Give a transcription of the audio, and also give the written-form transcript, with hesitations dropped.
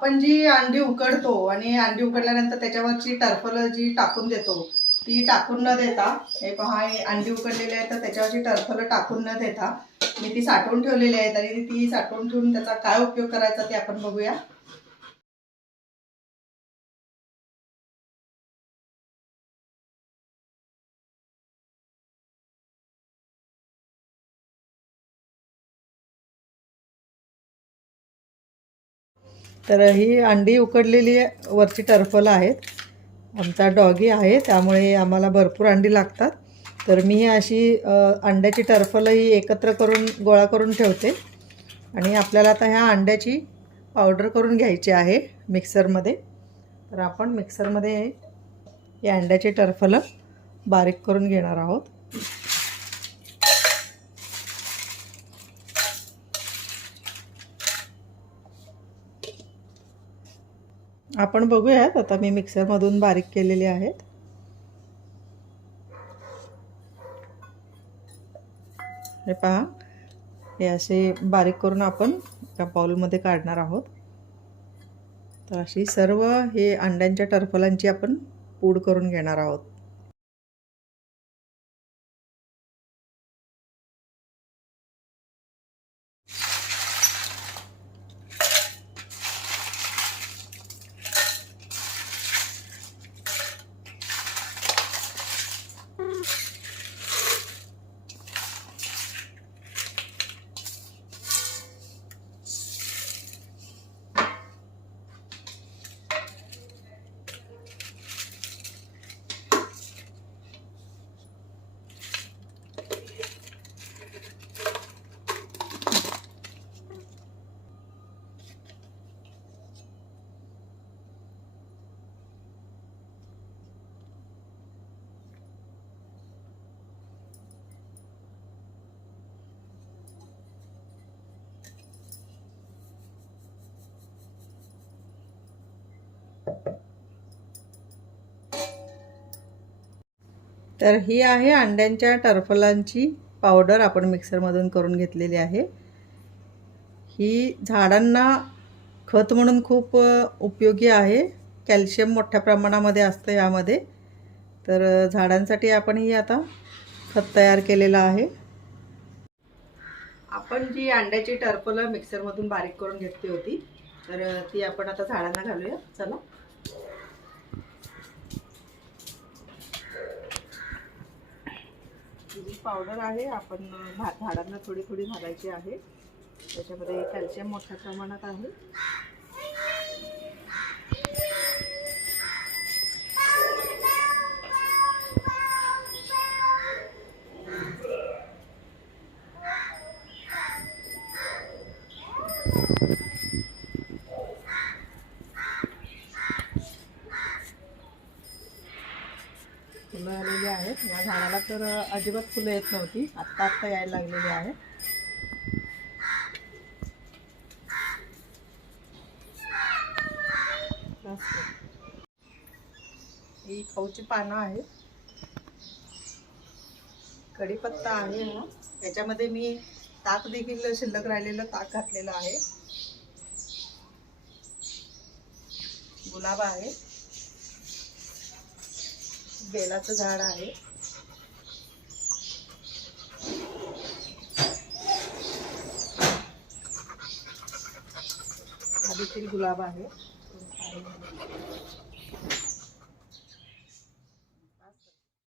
आपण जी अंडी उकडतो आणि अंडी उकडल्यानंतर त्याच्यावरची टरफल जी टाकून देतो ती टाकून न देता, हे पहा हे अंडी उकडलेली आहे तर त्याच्यावरची टरफल टाकून न देता मी ती साठवून ठेवलेली आहेत आणि ती साठवून ठेवून त्याचा काय उपयोग करायचा ते आपण बघूया. तर ही अंडी उकडलेली वरची टरफल आहेत. आमचा डॉगी आहे त्यामुळे आम्हाला भरपूर अंडी लागतात. तर मी अशी अंड्याची टरफल ही एकत्र करून गोळा करून ठेवते आणि आपल्याला आता ह्या अंड्याची पावडर करून घ्यायची आहे मिक्सरमध्ये. तर आपण मिक्सरमध्ये या अंड्याची टरफल बारीक करून घेणार आहोत. आपण बघूयात आता मी मिक्सरमधून बारीक केलेले आहेत. हे पहा, हे असे बारीक करून आपण एका बाउलमध्ये काढणार आहोत. तर अशी सर्व हे अंड्यांच्या टरफलांची आपण पूड करून घेणार आहोत. तर ही आहे अंड्यांच्या टरफलांची पावडर आपण मिक्सरमधून करून घेतलेली आहे. ही झाडांना खत म्हणून खूप उपयोगी आहे. कॅल्शियम मोठ्या प्रमाणामध्ये असतं यामध्ये. तर झाडांसाठी आपण ही आता खत तयार केलेलं आहे. आपण जी अंड्याची टरफल मिक्सरमधून बारीक करून घेतली होती तर ती आपण आता झाडांना घालूया. चला. जी पावडर आहे आपण झाडांना थोडी थोडी घालायची आहे. त्याच्यामध्ये कॅल्शियम मोठ्या प्रमाणात आहे. फुलं आलेली आहेत. या झाडाला तर अजिबात फुलं येत नव्हती, आत्ता आत्ता यायला लागलेली आहेत. ही खाऊची पानं आहेत. कढीपत्ता आहे हा. याच्यामध्ये मी ताक देखील शिल्लक राहिलेलं ताक घातलेलं आहे. गुलाब आहे. बेलाचं झाड आहे. हा देखील गुलाब आहे.